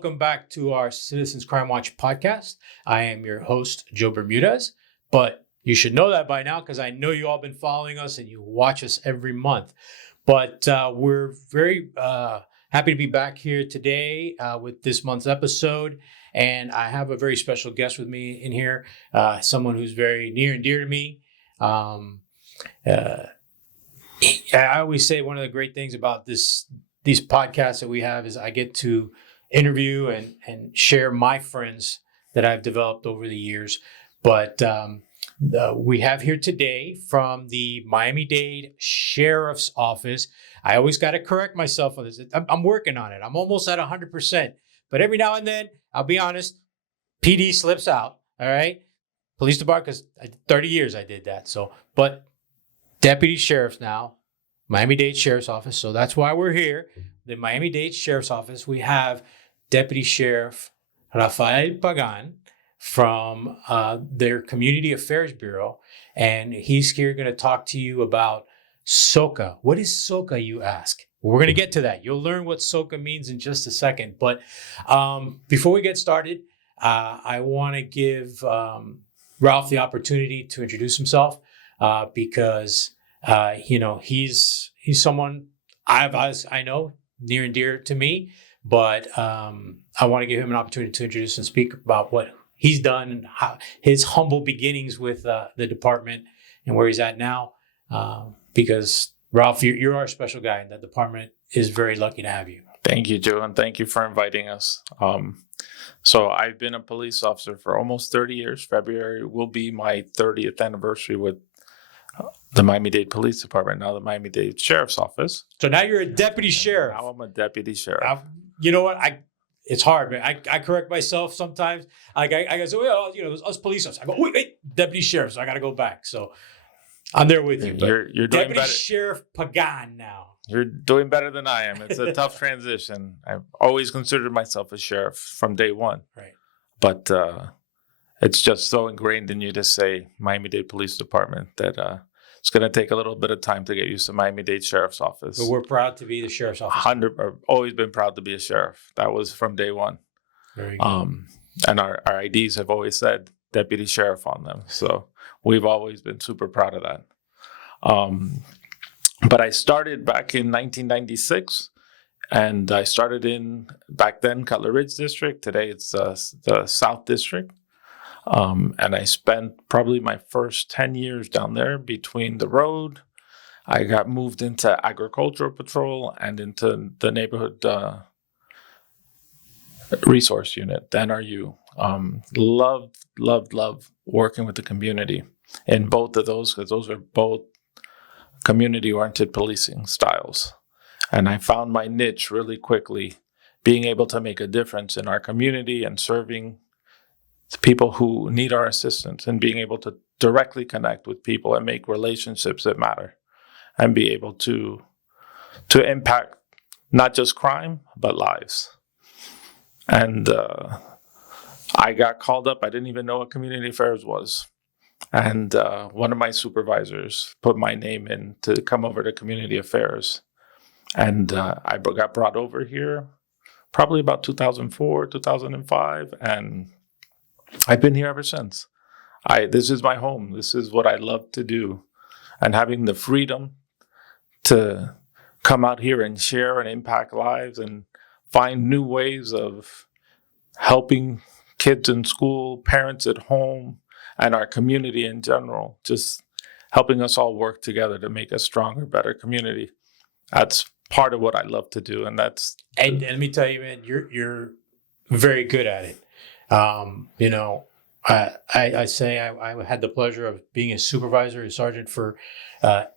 welcome back to our Citizens Crime Watch podcast. I am your host, Joe Bermudez, but you should know that by now because I know you all been following us and you watch us every month. But we're very happy to be back here today with this month's episode. And I have a very special guest with me in here, someone who's very near and dear to me. I always say one of the great things about these podcasts that we have is I get to interview and share my friends that I've developed over the years. But we have here today from the Miami-Dade Sheriff's Office. I always got to correct myself on this. I'm working on it. I'm almost at 100%. But every now and then, I'll be honest, PD slips out. All right. Police department, because 30 years I did that. So, but deputy sheriffs now, Miami-Dade Sheriff's Office. So that's why we're here. The Miami-Dade Sheriff's Office. We have Deputy Sheriff Rafael Pagan from their Community Affairs Bureau. And he's here going to talk to you about SOCA. What is SOCA, you ask? We're going to get to that. You'll learn what SOCA means in just a second. But before we get started, I want to give Ralph the opportunity to introduce himself because, he's someone I know near and dear to me. But I want to give him an opportunity to introduce and speak about what he's done and how his humble beginnings with the department and where he's at now. Because Ralph, you're our special guy, and the department is very lucky to have you. Thank you, Joe, and thank you for inviting us. So I've been a police officer for almost 30 years. February will be my 30th anniversary with the Miami-Dade Police Department, now the Miami-Dade Sheriff's Office. So now you're a deputy sheriff. Now I'm a deputy sheriff. You know what? It's hard, man. I correct myself sometimes. I go, us police officers. I go, wait, deputy sheriff. So I got to go back. So I'm there with you. You're doing Deputy better. Sheriff Pagan now. You're doing better than I am. It's a tough transition. I've always considered myself a sheriff from day one. Right. But it's just so ingrained in you to say Miami-Dade Police Department that it's going to take a little bit of time to get used to Miami-Dade Sheriff's Office. But we're proud to be the Sheriff's Office. I've always been proud to be a sheriff. That was from day one. Very good. And our IDs have always said Deputy Sheriff on them. So we've always been super proud of that. But I started back in 1996, and I started in, back then, Cutler Ridge District. Today it's the South District. And I spent probably my first 10 years down there between the road. I got moved into Agricultural Patrol and into the Neighborhood Resource Unit, the NRU. Loved working with the community in both of those, because those are both community-oriented policing styles. And I found my niche really quickly, being able to make a difference in our community and serving the people who need our assistance, and being able to directly connect with people and make relationships that matter, and be able to impact not just crime, but lives. And I got called up. I didn't even know what community affairs was. And one of my supervisors put my name in to come over to community affairs. And I got brought over here probably about 2004, 2005. And I've been here ever since. This is my home. This is what I love to do. And having the freedom to come out here and share and impact lives and find new ways of helping kids in school, parents at home, and our community in general, just helping us all work together to make a stronger, better community. That's part of what I love to do. And let me tell you, man, you're very good at it. I say I had the pleasure of being a supervisor, a sergeant for, I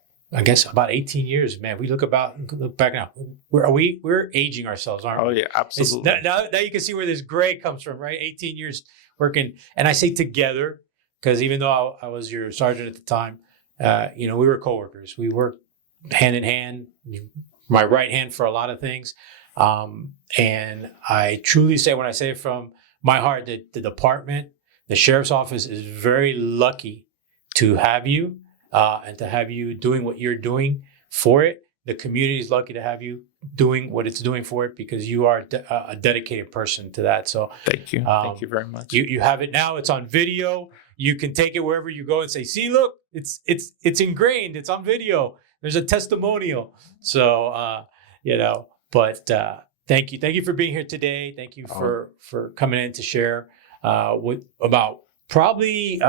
guess about 18 years, man. We look back now. We're aging ourselves, aren't we? Oh yeah, absolutely. Now you can see where this gray comes from, right? 18 years working, and I say together because even though I was your sergeant at the time, we were coworkers. We worked hand in hand. My right hand for a lot of things, and I truly say, when I say it from my heart, that the department, the sheriff's office, is very lucky to have you. And to have you doing what you're doing for it. The community is lucky to have you doing what it's doing for it, because you are a dedicated person to that. So Thank you. Thank you very much. You have it now. It's on video. You can take it wherever you go and say, "See, look, it's ingrained. It's on video. There's a testimonial." So But thank you for being here today. Thank you for coming in to share about probably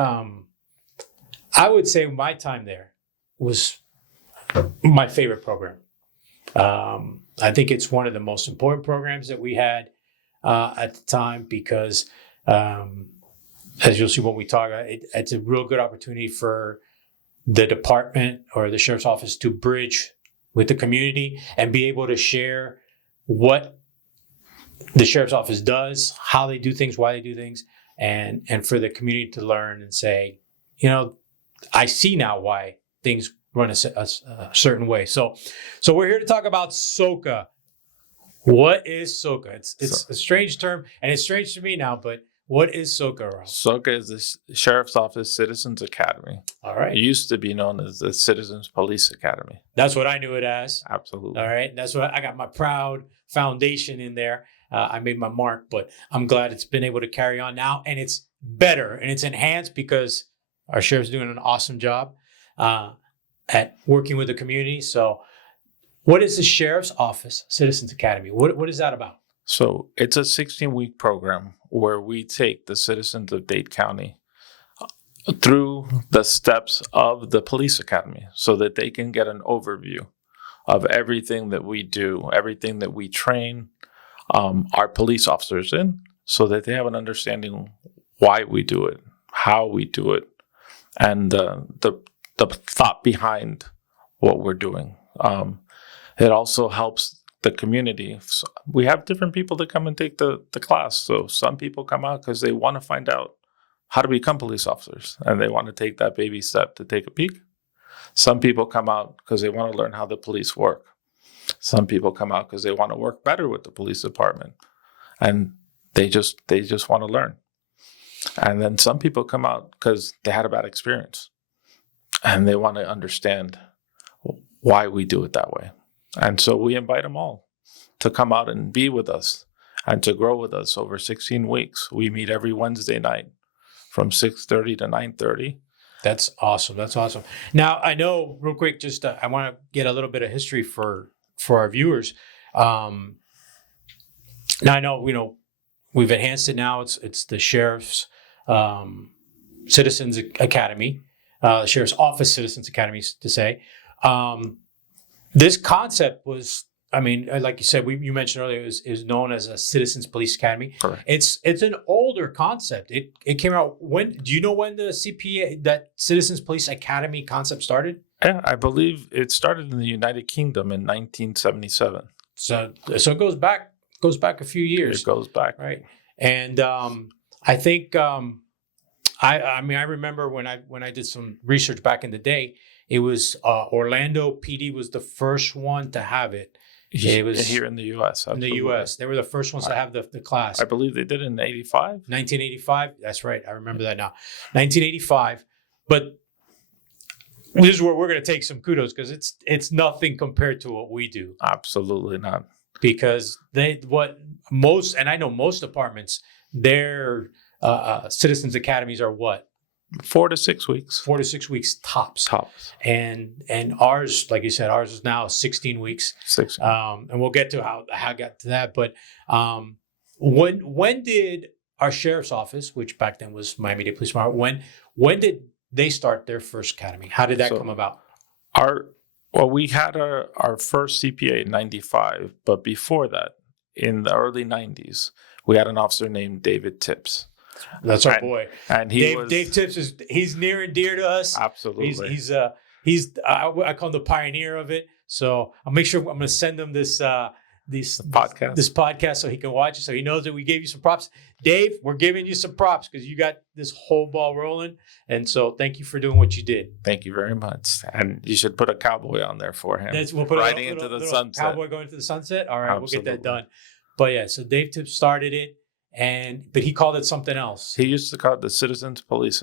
I would say my time there was my favorite program. I think it's one of the most important programs that we had at the time, because as you'll see when we talk, it's a real good opportunity for the department or the sheriff's office to bridge with the community and be able to share what the sheriff's office does, how they do things, why they do things, and for the community to learn and say, I see now why things run a certain way. So we're here to talk about SOCA. What is SOCA? It's a strange term, and it's strange to me now, but what is SOCA, Ralph? SOCA is the Sheriff's Office Citizens Academy. All right. It used to be known as the Citizens Police Academy. That's what I knew it as. Absolutely. All right. That's what I got my proud foundation in there. I made my mark, but I'm glad it's been able to carry on now, and it's better and it's enhanced because our sheriff's doing an awesome job at working with the community. So what is the Sheriff's Office Citizens Academy? What is that about? So it's a 16-week program where we take the citizens of Dade County through the steps of the police academy so that they can get an overview of everything that we do, everything that we train our police officers in, so that they have an understanding why we do it, how we do it, and the thought behind what we're doing. It also helps the community. So we have different people that come and take the class. So some people come out because they want to find out how to become police officers, and they want to take that baby step to take a peek. Some people come out because they want to learn how the police work. Some people come out because they want to work better with the police department, and they just want to learn. And then some people come out because they had a bad experience, and they want to understand why we do it that way. And so we invite them all to come out and be with us and to grow with us over 16 weeks. We meet every Wednesday night from 6:30 to 9:30. That's awesome. That's awesome. Now, I know real quick, just I want to get a little bit of history for our viewers. Now, I know, we've enhanced it now. It's the Sheriff's Citizens Academy, the Sheriff's Office Citizens Academy, to say. This concept was, like you said, you mentioned earlier, is known as a Citizens Police Academy. Correct. It's an older concept. It came out do you know when the CPA, that Citizens Police Academy concept started? Yeah, I believe it started in the United Kingdom in 1977. So it goes back a few years. It goes back. Right. And I think I remember when I did some research back in the day, it was Orlando PD was the first one to have it. It was here in the U.S. In the U.S. They were the first ones to have the class. I believe they did it in 85. 1985. That's right. I remember that now. 1985. But this is where we're going to take some kudos, because it's nothing compared to what we do. Absolutely not. Because and I know most departments, their citizens academies are what? 4 to 6 weeks. 4 to 6 weeks tops. And ours, like you said, ours is now 16 weeks. 16. And we'll get to how I got to that. But when did our sheriff's office, which back then was Miami-Dade Police Department, when did they start their first academy? How did that come about? We had our first CPA in 95, but before that, in the early 90s, we had an officer named David Tips. That's our boy. And Dave Tips he's near and dear to us. Absolutely. He's I call him the pioneer of it. So I'll make sure I'm going to send him this podcast so he can watch it, so he knows that we gave you some props. Dave, we're giving you some props because you got this whole ball rolling, and so thank you for doing what you did. Thank you very much. And you should put a cowboy on there for him. We'll put riding into the sunset. Cowboy going into the sunset. All right, Absolutely. We'll get that done. But yeah, so Dave Tips started it, but he called it something else. He used to call it the Citizens Police.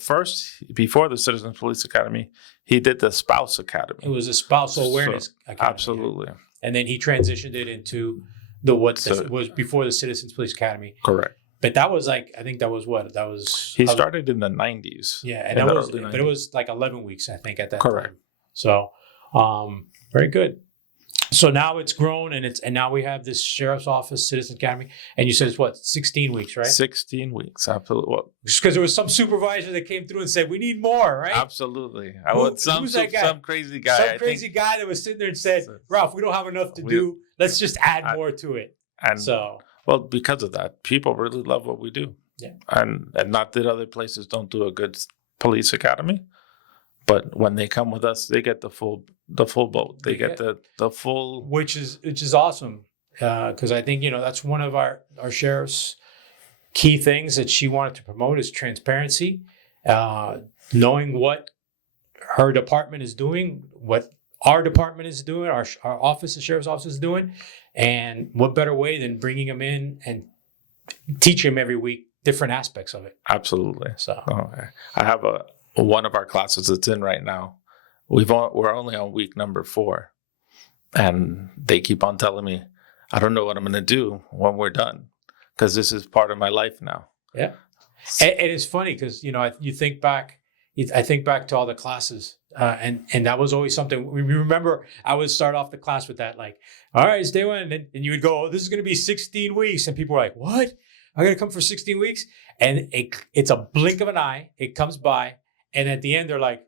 First, before the Citizens Police Academy, he did the Spouse Academy. It was a spousal awareness academy. Absolutely. and then he transitioned it into was before the Citizens Police Academy. Correct. But that was like, I think that was what? That was... He started in the 90s. Yeah, and that was, but it was like 11 weeks, I think, at that Correct. time. So, very good. So now it's grown, and now we have this Sheriff's Office Citizen Academy, and you said it's what, 16 weeks, right? 16 weeks, absolutely. Well, just because there was some supervisor that came through and said, we need more, right? Absolutely. Who's that guy? Some crazy guy. Some crazy guy that was sitting there and said, Ralph, we don't have enough to do. Let's just add more to it. And so, well, because of that, people really love what we do. Yeah. And not that other places don't do a good police academy, but when they come with us, they get the full boat. They get the full, which is awesome, because I think that's one of our sheriff's key things that she wanted to promote is transparency, knowing what her department is doing, what our department is doing, our office, the sheriff's office is doing, and what better way than bringing them in and teaching them every week different aspects of it. Absolutely. So I have one of our classes that's in right now. We're only on week number 4, and they keep on telling me, I don't know what I'm going to do when we're done, because this is part of my life now. Yeah, and it's funny because you think back. I think back to all the classes, and that was always something. We remember I would start off the class with that, like, all right, it's day 1, and you would go, oh, this is going to be 16 weeks, and people were like, what? I got to come for 16 weeks? And it's a blink of an eye. It comes by, and at the end, they're like,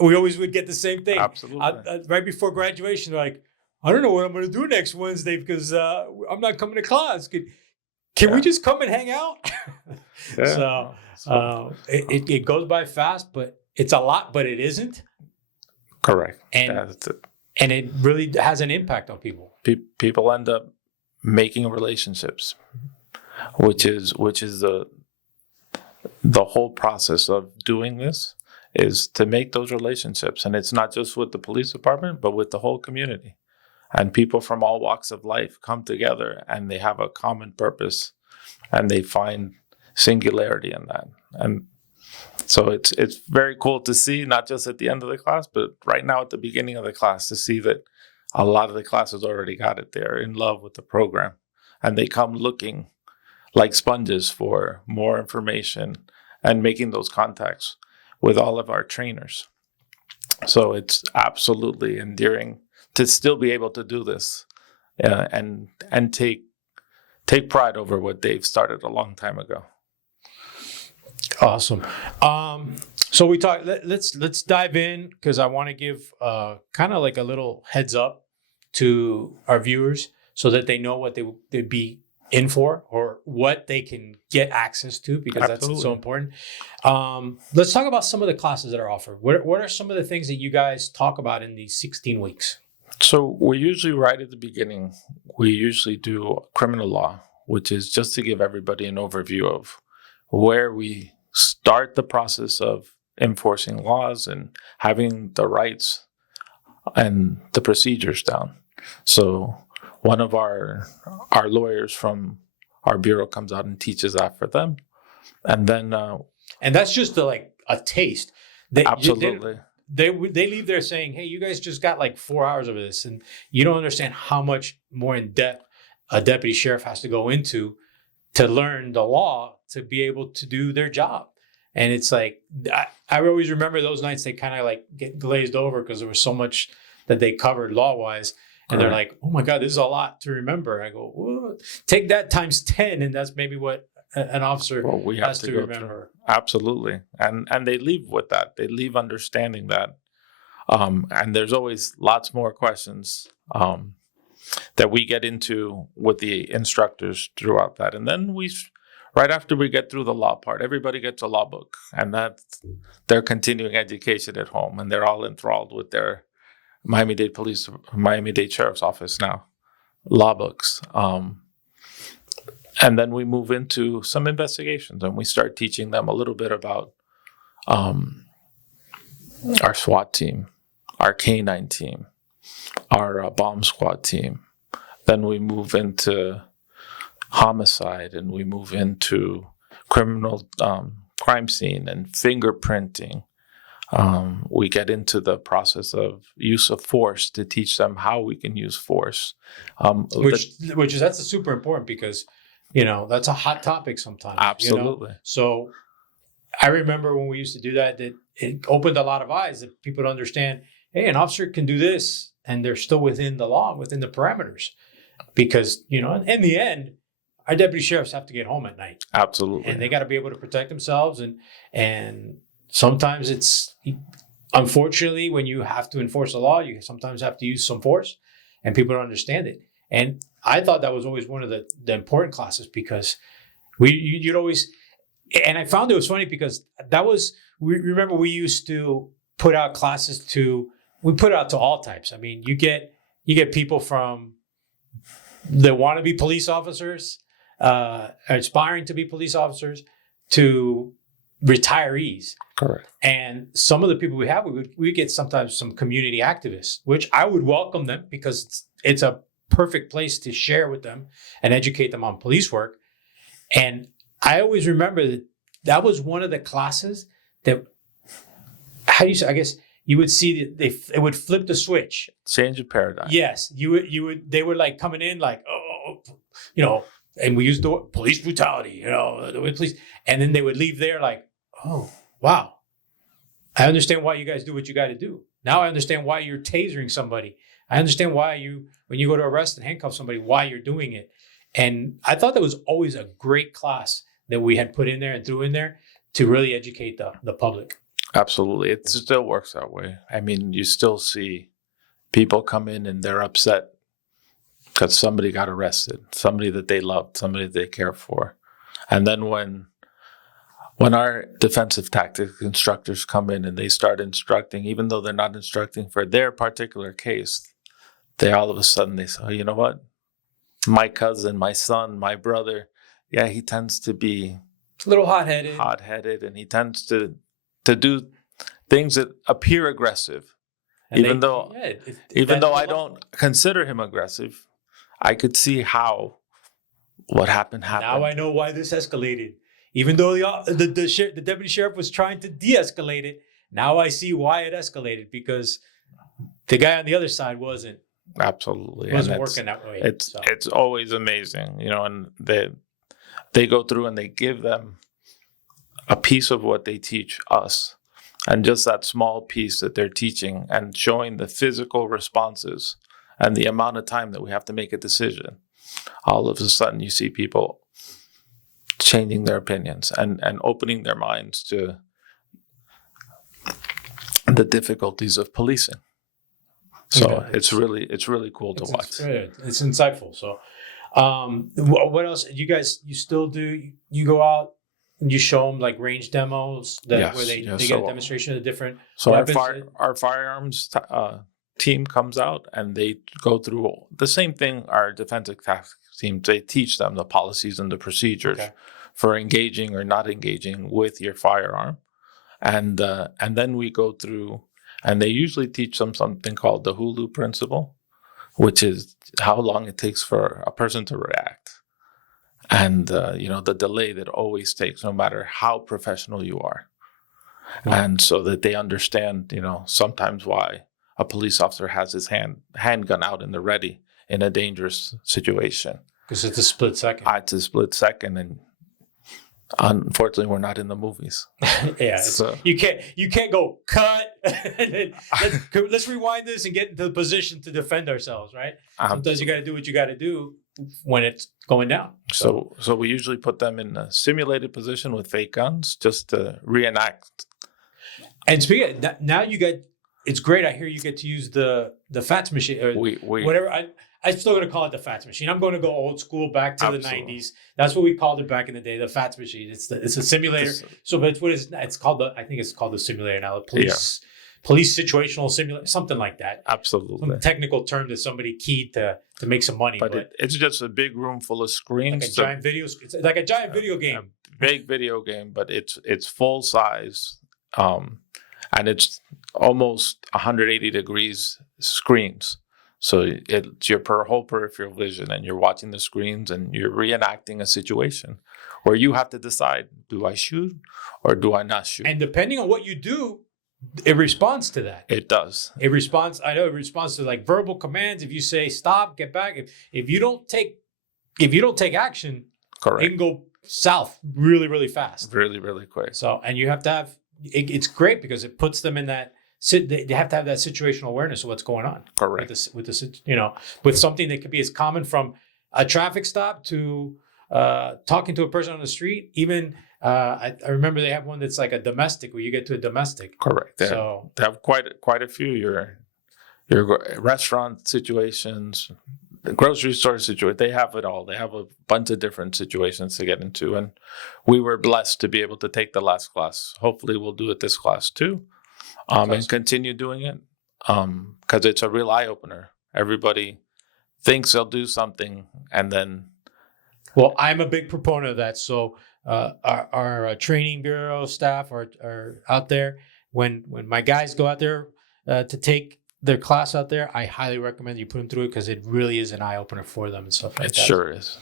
we always would get the same thing. Absolutely. Right before graduation, they're like, I don't know what I'm going to do next Wednesday because I'm not coming to class. Can we just come and hang out? Yeah. So it goes by fast, but it's a lot, but it isn't. Correct. And it really has an impact on people. People end up making relationships, which is the whole process of doing this is to make those relationships. And it's not just with the police department, but with the whole community. And people from all walks of life come together and they have a common purpose and they find singularity in that. And so it's very cool to see, not just at the end of the class, but right now at the beginning of the class, to see that a lot of the classes already got it. They're in love with the program and they come looking like sponges for more information and making those contacts with all of our trainers. So it's absolutely endearing to still be able to do this and take pride over what they've started a long time ago. Awesome. So we talk. Let's dive in because I want to give kind of like a little heads up to our viewers so that they know what they'd be in for or what they can get access to, because Absolutely. That's so important. Let's talk about some of the classes that are offered. What are some of the things that you guys talk about in these 16 weeks? So we usually, right at the beginning, we usually do criminal law, which is just to give everybody an overview of where we start the process of enforcing laws and having the rights and the procedures down. So one of our lawyers from our bureau comes out and teaches that for them. And then... and that's just a taste. Absolutely. They leave there saying, hey, you guys just got like 4 hours of this, and you don't understand how much more in depth a deputy sheriff has to go into to learn the law to be able to do their job. And it's like, I always remember those nights they kind of like get glazed over because there was so much that they covered law-wise. And they're like, oh my God, this is a lot to remember. I go, whoa. Take that times 10, and that's maybe what an officer has to remember. Absolutely. And they leave with that. They leave understanding that. And there's always lots more questions that we get into with the instructors throughout that. And then right after we get through the law part, everybody gets a law book, and that's their continuing education at home. And they're all enthralled with their Miami-Dade Sheriff's Office now law books. And then we move into some investigations, and we start teaching them a little bit about our SWAT team, our K-9 team, our bomb squad team. Then we move into homicide, and we move into criminal crime scene and fingerprinting, We get into the process of use of force to teach them how we can use force. That's super important because, that's a hot topic sometimes. Absolutely. So I remember when we used to do that it opened a lot of eyes that people to understand, hey, an officer can do this and they're still within the law, within the parameters. Because, in the end, our deputy sheriffs have to get home at night. Absolutely. And they got to be able to protect themselves. And sometimes it's, unfortunately, when you have to enforce the law, you sometimes have to use some force and people don't understand it. And I thought that was always one of the important classes because you'd always, and I found it was funny because remember we used to put out classes we put it out to all types. I mean, you get people from that want to be police officers, aspiring to be police officers, to retirees. Correct. And some of the people we have, we get sometimes some community activists, which I would welcome them because it's a perfect place to share with them and educate them on police work. And I always remember that was one of the classes that, how do you say, I guess you would see that it would flip the switch. Change of paradigm. Yes. They were like coming in like, and we used the word police brutality, the way police, and then they would leave there like, oh, wow. I understand why you guys do what you got to do. Now I understand why you're tasering somebody. I understand why when you go to arrest and handcuff somebody, why you're doing it. And I thought that was always a great class that we had put in there and threw in there to really educate the public. Absolutely. It still works that way. I mean, you still see people come in and they're upset because somebody got arrested, somebody that they loved, somebody that they care for. And then when our defensive tactics instructors come in and they start instructing, even though they're not instructing for their particular case, they all of a sudden they say, oh, you know what? My cousin, my son, my brother, yeah, he tends to be a little hot-headed, and he tends to do things that appear aggressive. And even though I don't consider him aggressive, I could see how what happened. Now I know why this escalated. Even though the deputy sheriff was trying to de-escalate it, now I see why it escalated because the guy on the other side wasn't. Absolutely. Wasn't working that way. It's always amazing, and they go through and they give them a piece of what they teach us. And just that small piece that they're teaching and showing the physical responses and the amount of time that we have to make a decision. All of a sudden you see people changing their opinions and opening their minds to the difficulties of policing. So it's really cool to watch. It's insightful. So what else? You still do? You go out and you show them like range demos where they get a demonstration of the different. So our firearms team comes out and they go through the same thing. Our defensive tactics team, they teach them the policies and the procedures for engaging or not engaging with your firearm, and then we go through. And they usually teach them something called the Hulu principle, which is how long it takes for a person to react. And, the delay that always takes, no matter how professional you are. Mm-hmm. And so that they understand, sometimes why a police officer has his handgun out in the ready in a dangerous situation. Because it's a split second. It's a split second, and unfortunately, we're not in the movies. So you can't go cut. let's rewind this and get into the position to defend ourselves, right? Sometimes you got to do what you got to do when it's going down. So we usually put them in a simulated position with fake guns just to reenact. And speaking of, now it's great. I hear you get to use the FATS machine or whatever. I'm still going to call it the FATS machine. I'm going to go old school back to the 90s. That's what we called it back in the day, the FATS machine. It's a simulator. But it's called I think it's called the simulator now. The police situational simulator, something like that. Absolutely. Some technical term that somebody keyed to make some money. But it's just a big room full of screens. It's like a giant video game. A big video game, but it's full size. And it's almost 180 degrees screens. So it's your whole peripheral vision, and you're watching the screens, and you're reenacting a situation where you have to decide: do I shoot or do I not shoot? And depending on what you do, it responds to that. It does. It responds. I know it responds to like verbal commands. If you say stop, get back. If you don't take action, Correct. it can go south really, really fast. Really, really quick. So, and you have to have. It's great because it puts them in that. They have to have that situational awareness of what's going on. Correct. With something that could be as common from a traffic stop to talking to a person on the street. Even I remember they have one that's like a domestic, where you get to a domestic. Correct. So they have quite a few. Your restaurant situations, the grocery store situation. They have it all. They have a bunch of different situations to get into, and we were blessed to be able to take the last class. Hopefully, we'll do it this class too, and continue doing it because it's a real eye opener. Everybody thinks they'll do something, and then. Well, I'm a big proponent of that. So our training bureau staff are out there. When my guys go out there to take their class out there, I highly recommend you put them through it because it really is an eye opener for them and stuff like that. It sure is.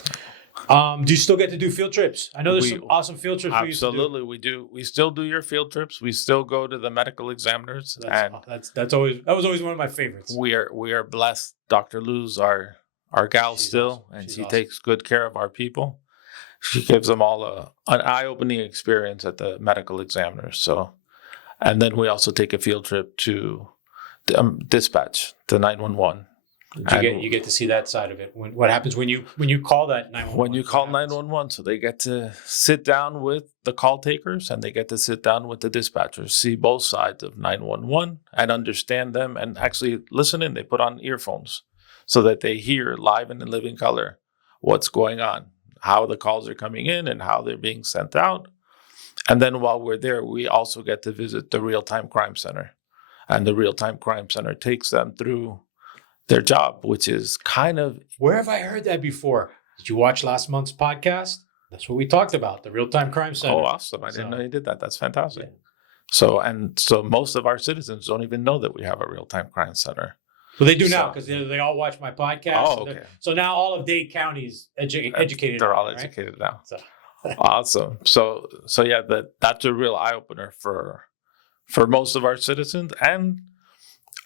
Do you still get to do field trips? I know there's some awesome field trips. Absolutely, we do. We still do your field trips. We still go to the medical examiners, that was always one of my favorites. We are blessed. Dr. Lou's our gal still, awesome. And she takes good care of our people. She gives them all an eye-opening experience at the medical examiners. So, and then we also take a field trip to dispatch to 911. You get to see that side of it. What happens when you call that 911? When you call 911, so they get to sit down with the call takers and they get to sit down with the dispatchers, see both sides of 911 and understand them and actually listen in. They put on earphones so that they hear live and in living color what's going on, how the calls are coming in and how they're being sent out. And then while we're there, we also get to visit the Real-Time Crime Center. And the Real-Time Crime Center takes them through their job, which is kind of... Where have I heard that before? Did you watch last month's podcast? That's what we talked about, the Real-Time Crime Center. Oh, awesome. I didn't know you did that. That's fantastic. Yeah. So most of our citizens don't even know that we have a Real-Time Crime Center. Well, they do now because they all watch my podcast. Oh, okay. So now all of Dade County is educated. They're all right? educated now. So. Awesome. So yeah, that's a real eye-opener for most of our citizens. And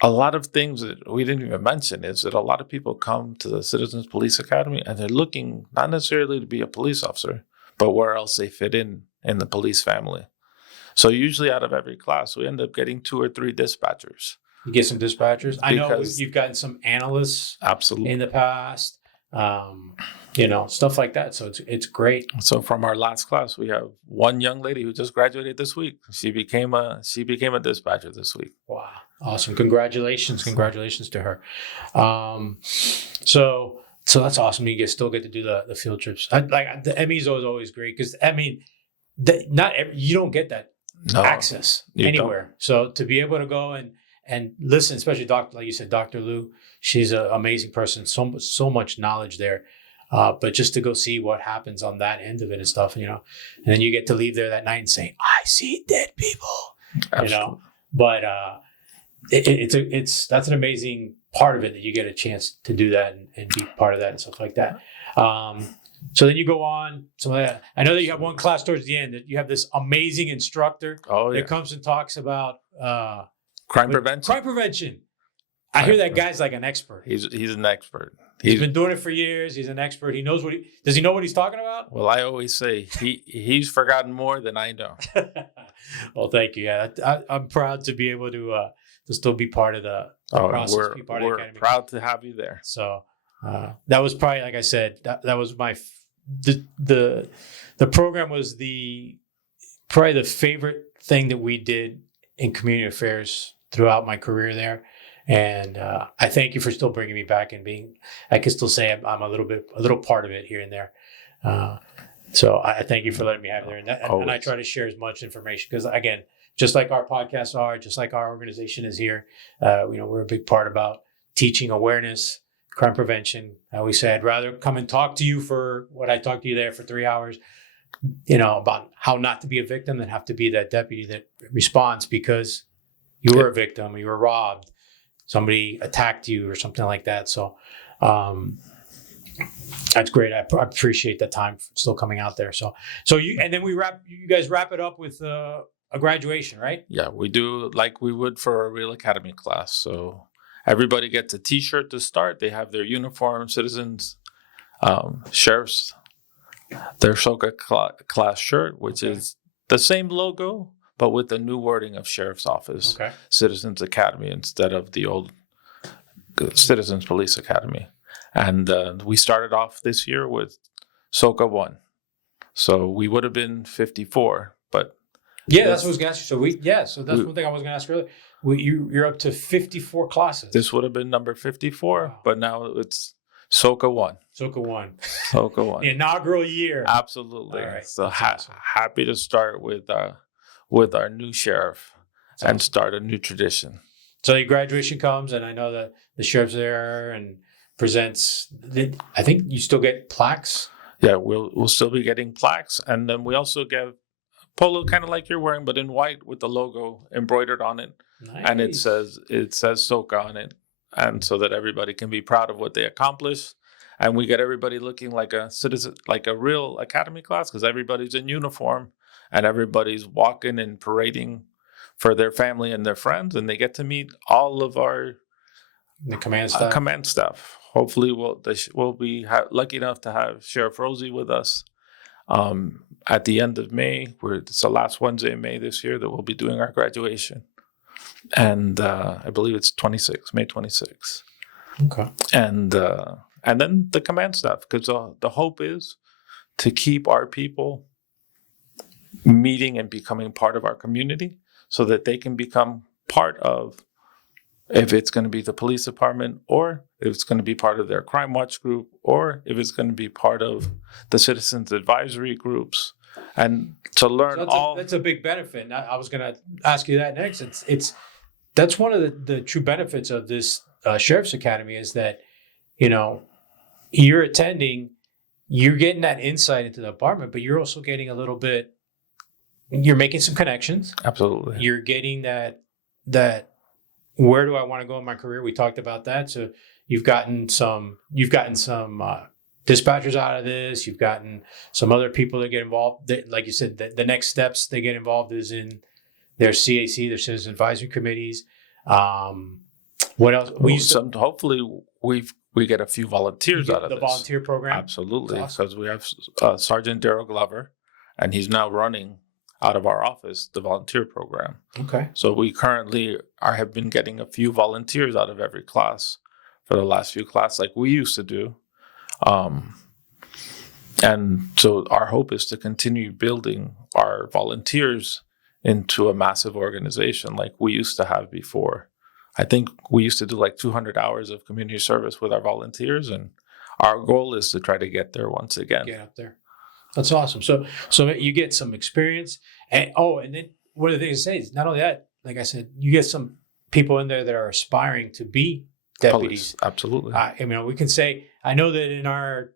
a lot of things that we didn't even mention is that a lot of people come to the Citizens Police Academy and they're looking not necessarily to be a police officer, but where else they fit in the police family. So usually out of every class, we end up getting 2 or 3 dispatchers. You get some dispatchers. I know you've gotten some analysts absolutely in the past, stuff like that. So it's great. So from our last class, we have one young lady who just graduated this week. She became a dispatcher this week. Wow. Awesome. Congratulations to her. So that's awesome. You still get to do the field trips. Like the MESO is always great because you don't get that access anywhere. Don't. So to be able to go and listen, especially like you said, Dr. Lou, she's an amazing person. So much knowledge there. But just to go see what happens on that end of it and stuff, and then you get to leave there that night and say, I see dead people, Absolutely. But that's an amazing part of it that you get a chance to do that and be part of that and stuff like that. So then you go on. So I know that you have one class towards the end that you have this amazing instructor that comes and talks about crime prevention. I hear that guy's like an expert. He's an expert. He's been doing it for years. He's an expert. He knows does he know what he's talking about? Well, I always say he's forgotten more than I know. Well, thank you. Yeah, I'm proud to be able to still be part of the process. We're proud to have you there. So that was probably, like I said, that was the program was probably the favorite thing that we did in community affairs throughout my career there. And I thank you for still bringing me back and I can still say I'm a little part of it here and there. So I thank you for letting me have it there. And I try to share as much information because, again, just like our podcasts are, just like our organization is here, we're a big part about teaching awareness, crime prevention. I always say I'd rather come and talk to you for what I talked to you there for 3 hours, about how not to be a victim than have to be that deputy that responds because you were a victim, you were robbed, somebody attacked you or something like that. So that's great. I appreciate that time still coming out there. So you guys wrap it up with a graduation, right? Yeah, we do like we would for a real academy class. So everybody gets a T-shirt to start. They have their uniform, citizens, sheriffs, their SOCA class shirt, which is the same logo, but with the new wording of Sheriff's Office, Citizens Academy, instead of the old Citizens Police Academy. And we started off this year with SOCA 1. So we would have been 54, but... Yeah, that's what I was going to ask you. So that's one thing I was going to ask earlier. You're up to 54 classes. This would have been number 54, but now it's SOCA 1. SOCA 1. SOCA 1. The inaugural year. Absolutely. All right. So awesome. Happy to start with our new sheriff and start a new tradition. So your graduation comes, and I know that the sheriff's there and presents. I think you still get plaques. Yeah, we'll still be getting plaques, and then we also get polo, kind of like you're wearing, but in white with the logo embroidered on it, and it says SOCA on it, and so that everybody can be proud of what they accomplished, and we get everybody looking like a citizen, like a real academy class, because everybody's in uniform and everybody's walking and parading for their family and their friends, and they get to meet all of the command staff. Hopefully, we'll be lucky enough to have Sheriff Rosie with us at the end of May. It's the last Wednesday in May this year that we'll be doing our graduation, and I believe it's May 26th. Okay. And then the command staff, because the hope is to keep our people meeting and becoming part of our community, so that they can become part of, if it's going to be the police department, or if it's going to be part of their crime watch group, or if it's going to be part of the citizens advisory groups, and to learn that's a big benefit. And I was going to ask you that next. That's one of the true benefits of this Sheriff's Academy, is that, you're attending, you're getting that insight into the department, but you're also getting a little bit, you're making some connections. Absolutely. You're getting that where do I want to go in my career? We talked about that. So you've gotten some dispatchers out of this. You've gotten some other people that get involved. Like you said, the next steps they get involved is in their CAC, their Citizen Advisory Committees. What else? Hopefully we get a few volunteers out of the volunteer program. Absolutely, because we have Sergeant Darrell Glover, and he's now running out of our office the volunteer program. Okay. So we currently have been getting a few volunteers out of every class for the last few classes, like we used to do. And so our hope is to continue building our volunteers into a massive organization like we used to have before. I think we used to do like 200 hours of community service with our volunteers, and our goal is to try to get there once again. Get up there. That's awesome. So you get some experience, and then one of the things to say is not only that, like I said, you get some people in there that are aspiring to be deputies. Police. Absolutely. We can say, I know that in our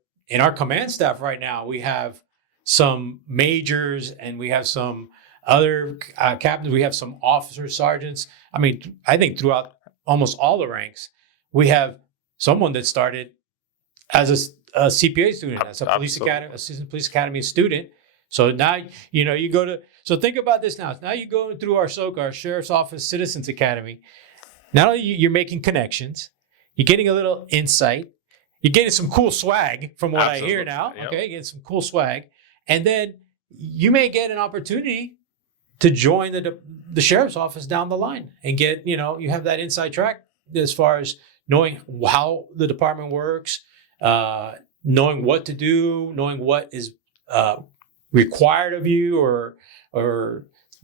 command staff right now, we have some majors and we have some other captains. We have some officers, sergeants. I think throughout almost all the ranks, we have someone that started as a CPA student, as a police academy, assistant police academy student. So now, you go to, so think about this now. Now you go through our SOCA, our Sheriff's Office Citizens Academy. Not only you're making connections, you're getting a little insight, you're getting some cool swag from what I hear now. Yep. Okay, getting some cool swag. And then you may get an opportunity to join the Sheriff's Office down the line and get, you have that inside track as far as knowing how the department works, knowing what to do, knowing what is required of you, or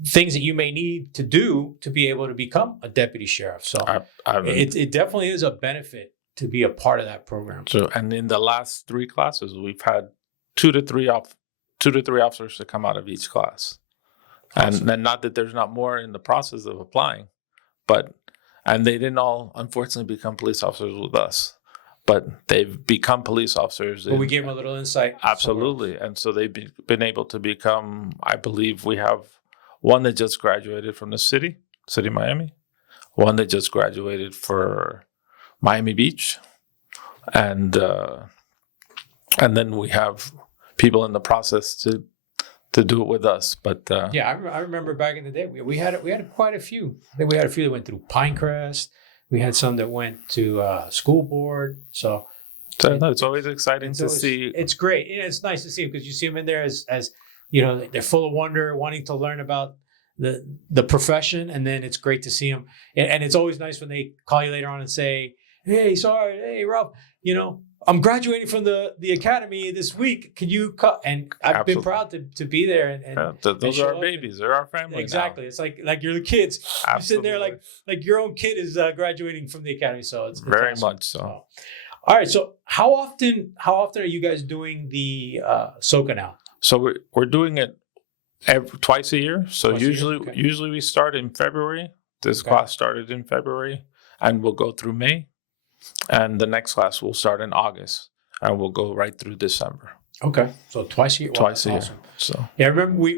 things that you may need to do to be able to become a deputy sheriff. So it definitely is a benefit to be a part of that program. So, and in the last 3 classes, we've had 2 to 3 officers to come out of each class. Awesome. And not that there's not more in the process of applying, and they didn't all, unfortunately, become police officers with us. But they've become police officers. But we gave them a little insight. Absolutely. And so they've been able to become, I believe we have one that just graduated from the city of Miami, one that just graduated for Miami Beach. And then we have people in the process to do it with us. But Yeah, I remember back in the day, we had quite a few. I think we had a few that went through Pinecrest. We had some that went to school board. So it's always exciting to see. It's great. It's nice to see them because you see them in there as they're full of wonder, wanting to learn about the profession, and then it's great to see them. And it's always nice when they call you later on and say, "Hey, sorry, hey Ralph, I'm graduating from the academy this week. Can you come?" And I've been proud to be there. And those are our babies. They're our family. Exactly. Now. It's like you're the kids. Absolutely. You're sitting there like your own kid is graduating from the academy. So it's very awesome. much so. All right. So how often are you guys doing the SOCA now? So we're doing it twice a year. So Twice usually we start in February. This class started in February, and we'll go through May. And the next class will start in August, and we'll go right through December. Okay, so twice a year. Twice a year. Awesome. So yeah, I remember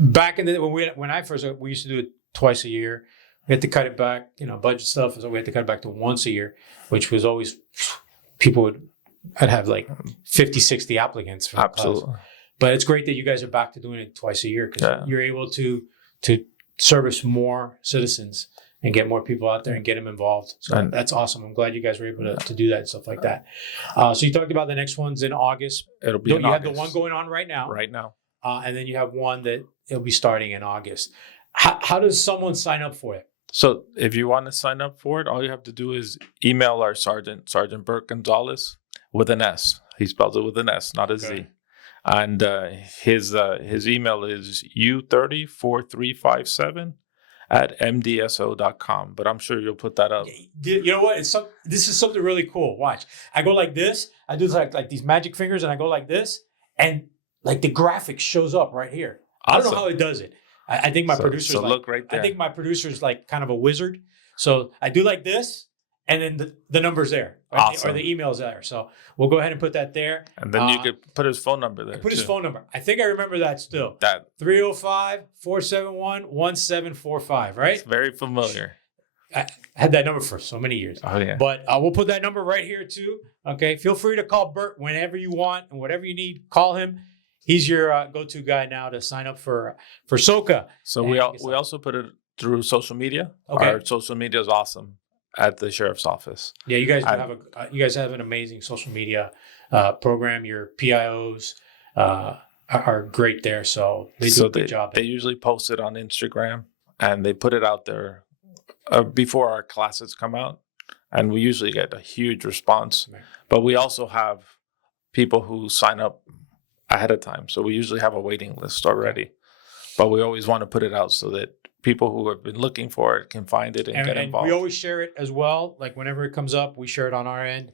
back in the when I first we used to do it twice a year. We had to cut it back, budget stuff. So we had to cut it back to once a year, which was always I'd have like 50, 60 applicants for the class. But it's great that you guys are back to doing it twice a year because you're able to service more citizens and get more people out there and get them involved. So that's awesome. I'm glad you guys were able to do that and stuff like that. So you talked about the next one's in August. It'll be in August. You have the one going on right now. Right now. And then you have one that it'll be starting in August. How does someone sign up for it? So if you want to sign up for it, all you have to do is email our sergeant, Sergeant Burt Gonzales, with an S. He spells it with an S, not a Z. And his email is u304357 at MDSO.com. But I'm sure you'll put that up. You know what? This is something really cool. Watch. I go like this. I do like these magic fingers, and I go like this, and like the graphic shows up right here. Awesome. I don't know how it does it. I think my producer's look right there. I think my producer's like kind of a wizard. So I do like this, and then the number's there, or the email's there. So we'll go ahead and put that there. And then you could put his phone number there. Put his phone number. I think I remember that still. That 305-471-1745, right? It's very familiar. I had that number for so many years. Oh, yeah. But we'll put that number right here too. Okay. Feel free to call Burt whenever you want and whatever you need. Call him. He's your go-to guy now to sign up for SOCA. So we also put it through social media. Okay. Our social media is awesome at the sheriff's office. Yeah, you guys have an amazing social media program. Your PIOs are great there, so they do a good job. They usually post it on Instagram, and they put it out there before our classes come out, and we usually get a huge response. Right. But we also have people who sign up ahead of time, so we usually have a waiting list already. Okay. But we always want to put it out so that people who have been looking for it can find it and get involved. And we always share it as well. Like whenever it comes up, we share it on our end.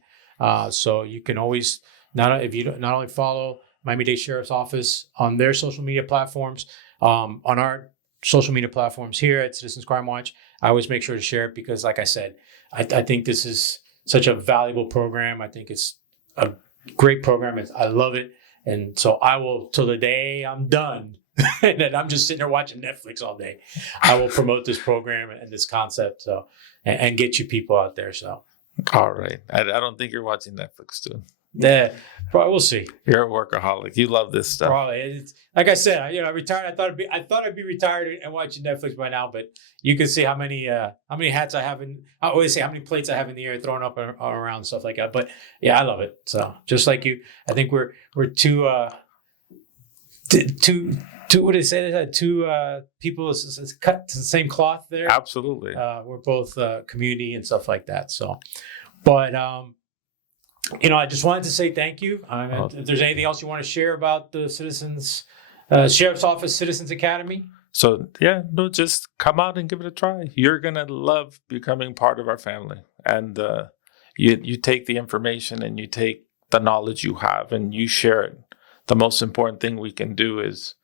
So you can always not only follow Miami-Dade Sheriff's Office on their social media platforms, on our social media platforms here at Citizens Crime Watch. I always make sure to share it because, like I said, I think this is such a valuable program. I think it's a great program. I love it. And so I will, till the day I'm done, and then I'm just sitting there watching Netflix all day, I will promote this program and this concept, so and get you people out there. So, all right. I don't think you're watching Netflix, dude. Yeah, probably we'll see. You're a workaholic. You love this stuff. Probably. It's, like I said, I retired. I thought I'd be retired and watching Netflix by now, but you can see how many hats I have I always say how many plates I have in the air thrown up around and stuff like that. But yeah, I love it. So just like you, I think we're two what did they say? Two people cut to the same cloth there. Absolutely. We're both community and stuff like that. So, but I just wanted to say thank you. If there's anything else you want to share about the Sheriff's Office Citizens Academy. So just come out and give it a try. You're gonna love becoming part of our family, and you take the information and you take the knowledge you have and you share it. The most important thing we can do is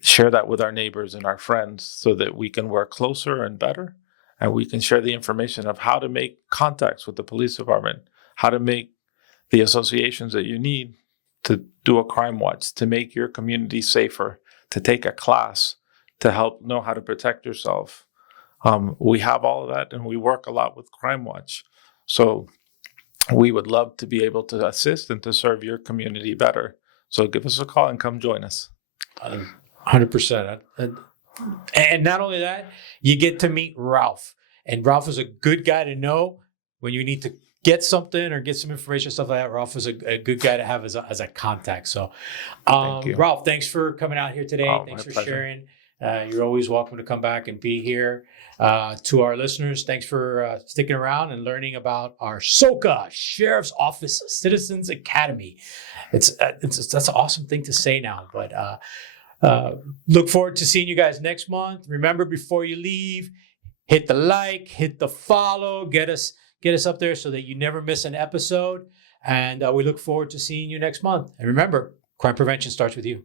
share that with our neighbors and our friends so that we can work closer and better, and we can share the information of how to make contacts with the police department, how to make the associations that you need to do a crime watch, to make your community safer, to take a class, to help know how to protect yourself. We have all of that, and we work a lot with Crime Watch. So we would love to be able to assist and to serve your community better. So give us a call and come join us. 100%. And not only that, you get to meet Ralph. And Ralph is a good guy to know when you need to get something or get some information, stuff like that. Ralph is a good guy to have as a contact. So, Thank you. Ralph, thanks for coming out here today. Oh, Thanks my for pleasure. sharing. You're always welcome to come back and be here. To our listeners, thanks for sticking around and learning about our SOCA, Sheriff's Office Citizens Academy. That's an awesome thing to say now, but look forward to seeing you guys next month. Remember, before you leave, hit the like, hit the follow, get us up there so that you never miss an episode. And we look forward to seeing you next month. And remember, crime prevention starts with you.